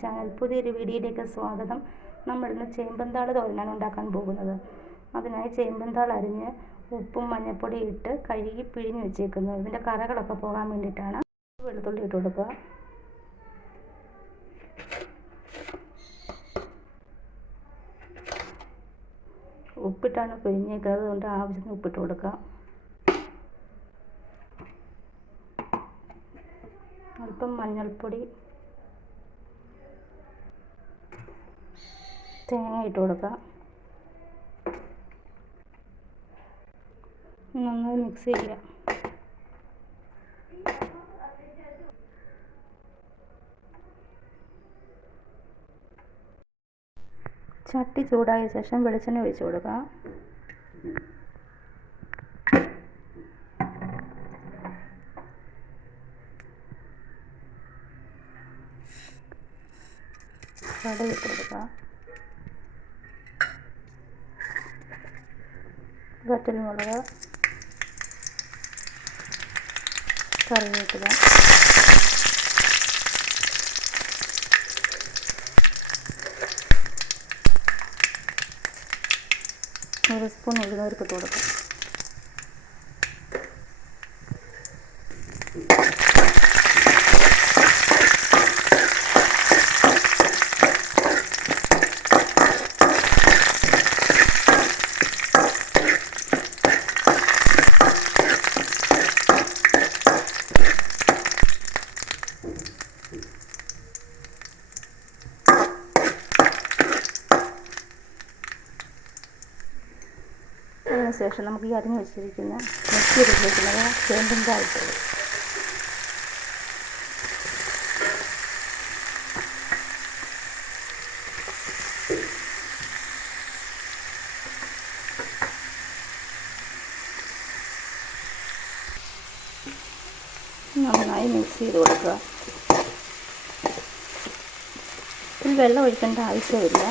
Channel പുതിയൊരു വീഡിയോയിലേക്ക് സ്വാഗതം. നമ്മളിന്ന് ചേമ്പന്താൾ തോരനാണ് ഉണ്ടാക്കാൻ പോകുന്നത്. അതിനായി ചേമ്പന്താൾ അരിഞ്ഞ് ഉപ്പും മഞ്ഞൾപ്പൊടി ഇട്ട് കഴുകി പിഴിഞ്ഞ് വെച്ചേക്കുന്നത് ഇതിന്റെ കറകളൊക്കെ പോകാൻ വേണ്ടിയിട്ടാണ്. വെളുത്തുള്ളി ഇട്ട് കൊടുക്കുക. ഉപ്പിട്ടാണ് പിഴിഞ്ഞേക്കുന്നത് അതുകൊണ്ട് ആവശ്യത്തിന് ഉപ്പിട്ട് കൊടുക്കാം. അല്പം മഞ്ഞൾപ്പൊടി തേങ്ങ ഇട്ട് കൊടുക്കാം. നന്നായി മിക്സ് ചെയ്യുക. ചട്ടി ചൂടായ ശേഷം വെളിച്ചെണ്ണ ഒഴിച്ചു കൊടുക്കുക. കടുക് ഇട്ട് കൊടുക്കുക. വറ്റൽമുളക് കറിവേപ്പില. ഒരു സ്പൂൺ ഉഴുന്നരിപ്പ് ഇട്ട് കൊടുക്കും അതിനുശേഷം നമുക്ക് ഈ അരിഞ്ഞു വെച്ചിരിക്കുന്ന മിക്സി വെച്ചിരിക്കുന്നത് ചേമ്പിന്റെ ആയിട്ടുള്ളത് നന്നായി മിക്സ് ചെയ്ത് കൊടുക്കുക. ഇതിൽ വെള്ളം ഒഴിക്കേണ്ട ആവശ്യമില്ല.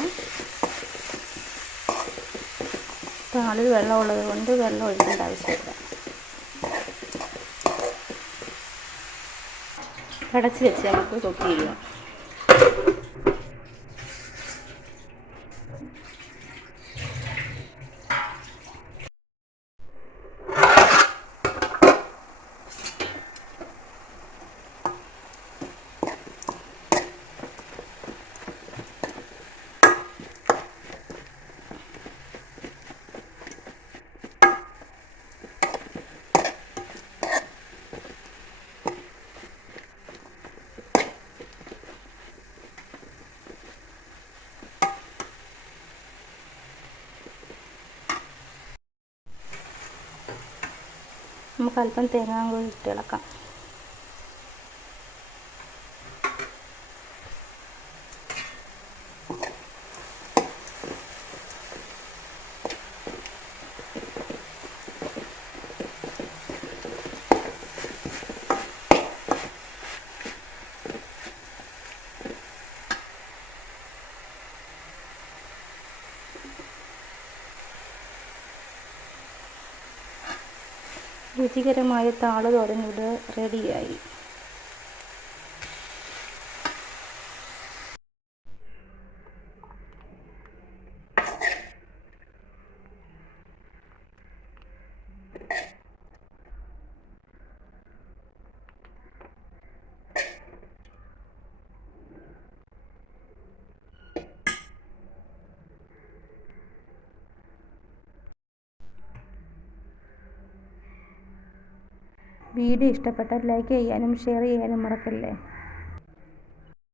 താളിൽ വെള്ളമുള്ളത് കൊണ്ട് വെള്ളം ഒഴിക്കേണ്ട ആവശ്യമില്ല. കടച്ച് വെച്ച് നമുക്ക് കുക്ക് ചെയ്യാം. നമുക്ക് അല്പം തേങ്ങാങ്കൂടി ഇട്ട് ഇളക്കാം. രുചികരമായ താൾ ഇവിടെ റെഡിയായി വീഡിയോ ഇഷ്ടപ്പെട്ടാൽ ലൈക്ക് ചെയ്യാനും ഷെയർ ചെയ്യാനും മറക്കല്ലേ?